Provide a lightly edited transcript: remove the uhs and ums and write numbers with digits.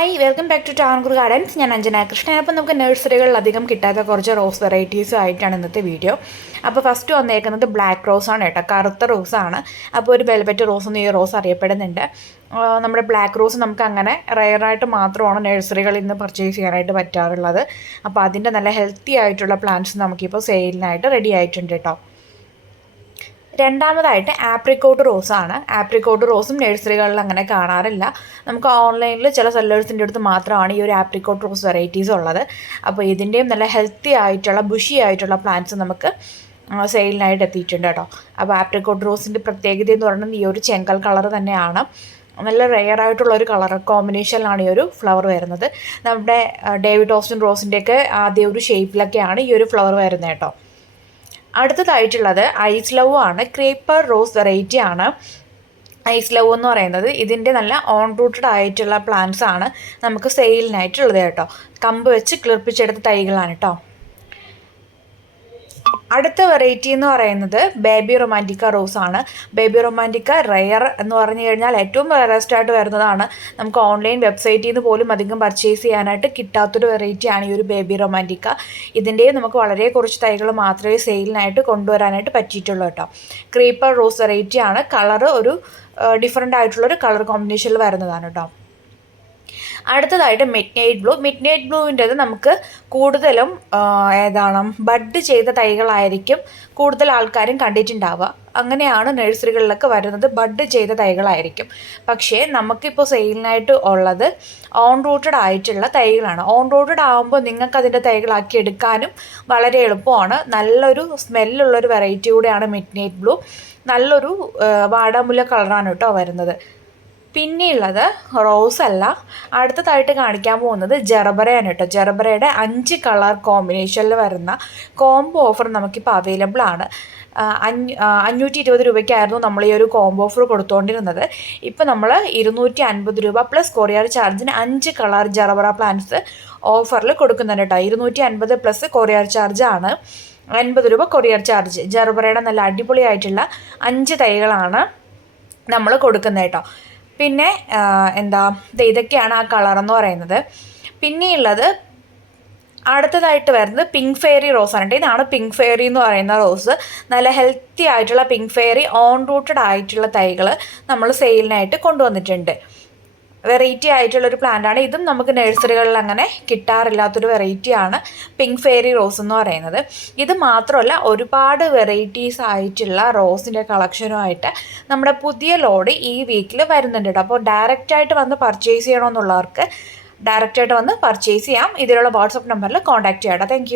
Hi welcome back to Tankoor gardens. ഞാൻ അഞ്ജന കൃഷ്ണൻ. അപ്പോൾ നമുക്ക് നഴ്സറികളിൽ അധികം കിട്ടാത്ത കുറച്ച് റോസ് വെറൈറ്റീസും ആയിട്ടാണ് ഇന്നത്തെ വീഡിയോ. അപ്പോൾ ഫസ്റ്റ് വന്നേക്കുന്നത് ബ്ലാക്ക് റോസാണ് കേട്ടോ, കറുത്ത റോസാണ്. അപ്പോൾ ഒരു വെൽവെറ്റ് റോസ് എന്ന് ഈ റോസ് അറിയപ്പെടുന്നുണ്ട്. നമ്മുടെ ബ്ലാക്ക് റോസ് നമുക്ക് അങ്ങനെ റെയറായിട്ട് മാത്രമാണ് നഴ്സറികളിൽ നിന്ന് പർച്ചേസ് ചെയ്യാനായിട്ട് പറ്റാറുള്ളത്. അപ്പോൾ അതിൻ്റെ നല്ല ഹെൽത്തി ആയിട്ടുള്ള പ്ലാന്റ്സ് നമുക്കിപ്പോൾ സെയിലിനായിട്ട് റെഡി ആയിട്ടുണ്ട് കേട്ടോ. രണ്ടാമതായിട്ട് ആപ്രിക്കോട്ട് റോസാണ്. ആപ്രിക്കോട്ട് റോസും നഴ്സറികളിൽ അങ്ങനെ കാണാറില്ല. നമുക്ക് ഓൺലൈനിൽ ചില സെല്ലേഴ്സിൻ്റെ അടുത്ത് മാത്രമാണ് ഈ ഒരു ആപ്രിക്കോട്ട് റോസ് വെറൈറ്റീസ് ഉള്ളത്. അപ്പോൾ ഇതിൻ്റെയും നല്ല ഹെൽത്തി ആയിട്ടുള്ള ബുഷി ആയിട്ടുള്ള പ്ലാന്റ്സ് നമുക്ക് സെയിലിനായിട്ട് എത്തിയിട്ടുണ്ട് കേട്ടോ. അപ്പോൾ ആപ്രിക്കോട്ട് റോസിൻ്റെ പ്രത്യേകത എന്ന് പറയുന്നത് ഈ ഒരു ചെങ്കൽ കളർ തന്നെയാണ്. നല്ല റെയർ ആയിട്ടുള്ള ഒരു കളർ കോമ്പിനേഷനിലാണ് ഈ ഒരു ഫ്ലവർ വരുന്നത്. നമ്മുടെ ഡേവിഡ് ഓസ്റ്റിൻ റോസിൻ്റെയൊക്കെ ആദ്യ ഒരു ഷേപ്പിലൊക്കെയാണ് ഈ ഒരു ഫ്ലവർ വരുന്നത് കേട്ടോ. അടുത്തതായിട്ടുള്ളത് ഐസ് ലവ് ആണ്. ക്രീപ്പർ റോസ് വെറൈറ്റി ആണ് ഐസ് ലവ് എന്ന് പറയുന്നത്. ഇതിൻ്റെ നല്ല ഓൺ റൂട്ടഡ് ആയിട്ടുള്ള പ്ലാന്റ്സ് ആണ് നമുക്ക് സെയിലിനായിട്ടുള്ളത് കേട്ടോ. കമ്പ് വെച്ച് കിളിർപ്പിച്ചെടുത്ത തൈകളാണ് കേട്ടോ. അടുത്ത വെറൈറ്റി എന്ന് പറയുന്നത് ബേബി റൊമാൻറ്റിക്ക റോസ് ആണ്. ബേബി റൊമാൻറ്റിക്ക റെയർ എന്ന് പറഞ്ഞു കഴിഞ്ഞാൽ ഏറ്റവും റെയറസ്റ്റ് ആയിട്ട് വരുന്നതാണ്. നമുക്ക് ഓൺലൈൻ വെബ്സൈറ്റിൽ നിന്ന് പോലും അധികം പർച്ചേസ് ചെയ്യാനായിട്ട് കിട്ടാത്തൊരു വെറൈറ്റിയാണ് ഈ ഒരു ബേബി റൊമാൻറ്റിക്ക. ഇതിൻ്റെയും നമുക്ക് വളരെ കുറച്ച് തൈകൾ മാത്രമേ സെയിലിനായിട്ട് കൊണ്ടുവരാനായിട്ട് പറ്റിയിട്ടുള്ളൂ കേട്ടോ. ക്രീപ്പർ റോസ് വെറൈറ്റി ആണ്. കളറ് ഒരു ഡിഫറെൻ്റ് ആയിട്ടുള്ളൊരു കളർ കോമ്പിനേഷനിൽ വരുന്നതാണ് കേട്ടോ. അടുത്തതായിട്ട് മിഡ് നൈറ്റ് ബ്ലൂവിൻ്റെത് നമുക്ക് കൂടുതലും ബഡ് ചെയ്ത തൈകളായിരിക്കും കൂടുതൽ ആൾക്കാരും കണ്ടിട്ടുണ്ടാവുക. അങ്ങനെയാണ് നഴ്സറികളിലൊക്കെ വരുന്നത്, ബഡ് ചെയ്ത തൈകളായിരിക്കും. പക്ഷേ നമുക്കിപ്പോൾ സെയിലിനായിട്ട് ഉള്ളത് ഓൺ റൂട്ടഡ് ആയിട്ടുള്ള തൈകളാണ്. ഓൺ റൂട്ടഡ് ആകുമ്പോൾ നിങ്ങൾക്ക് അതിൻ്റെ തൈകളാക്കി എടുക്കാനും വളരെ എളുപ്പമാണ്. നല്ലൊരു സ്മെല്ലുള്ളൊരു വെറൈറ്റി കൂടെയാണ് മിഡ് നൈറ്റ് ബ്ലൂ. നല്ലൊരു വാടാമുല്ല കളറാണ് കേട്ടോ വരുന്നത്. പിന്നെയുള്ളത് റോസ് അല്ല, അടുത്തതായിട്ട് കാണിക്കാൻ പോകുന്നത് ജെറബറയാണ് കേട്ടോ. ജെറബറയുടെ 5 കളർ കോമ്പിനേഷനിൽ വരുന്ന കോംബോ ഓഫർ നമുക്കിപ്പോൾ അവൈലബിൾ ആണ്. 520 രൂപയ്ക്കായിരുന്നു നമ്മൾ ഈ ഒരു കോംബോ ഓഫർ കൊടുത്തുകൊണ്ടിരുന്നത്. ഇപ്പോൾ നമ്മൾ 250 രൂപ പ്ലസ് കൊറിയർ ചാർജിന് 5 കളർ ജെറബറ പ്ലാന്റ്സ് ഓഫറിൽ കൊടുക്കുന്നുണ്ട് കേട്ടോ. 250 പ്ലസ് കൊറിയർ ചാർജാണ്, 50 രൂപ കൊറിയർ ചാർജ്. ജെറബറയുടെ നല്ല അടിപൊളിയായിട്ടുള്ള 5 തൈകളാണ് നമ്മൾ കൊടുക്കുന്നത് കേട്ടോ. പിന്നെ ഇതൊക്കെയാണ് ആ കളറെന്ന് പറയുന്നത്. പിന്നെയുള്ളത് അടുത്തതായിട്ട് വരുന്നത് പിങ്ക് ഫെയറി റോസാണ് കേട്ടോ. ഇതാണ് പിങ്ക് ഫെയറി എന്ന് പറയുന്ന റോസ്. നല്ല ഹെൽത്തി ആയിട്ടുള്ള പിങ്ക് ഫെയറി ഓൺ റൂട്ടഡ് ആയിട്ടുള്ള തൈകൾ നമ്മൾ സെയിലിനായിട്ട് കൊണ്ടുവന്നിട്ടുണ്ട്. വെറൈറ്റി ആയിട്ടുള്ളൊരു പ്ലാന്റാണ്. ഇതും നമുക്ക് നഴ്സറികളിൽ അങ്ങനെ കിട്ടാറില്ലാത്തൊരു വെറൈറ്റിയാണ് പിങ്ക് ഫെയറി റോസ് എന്ന് പറയുന്നത്. ഇത് മാത്രമല്ല, ഒരുപാട് വെറൈറ്റീസ് ആയിട്ടുള്ള റോസിൻ്റെ കളക്ഷനുമായിട്ട് നമ്മുടെ പുതിയ ലോഡ് ഈ വീക്കിൽ വരുന്നുണ്ട് കേട്ടോ. അപ്പോൾ ഡയറക്റ്റായിട്ട് വന്ന് പർച്ചേസ് ചെയ്യണമെന്നുള്ളവർക്ക് ഡയറക്റ്റായിട്ട് വന്ന് പർച്ചേസ് ചെയ്യാം. ഇതിലുള്ള വാട്സപ്പ് നമ്പറിൽ കോൺടാക്റ്റ് ചെയ്യാം കേട്ടോ. താങ്ക്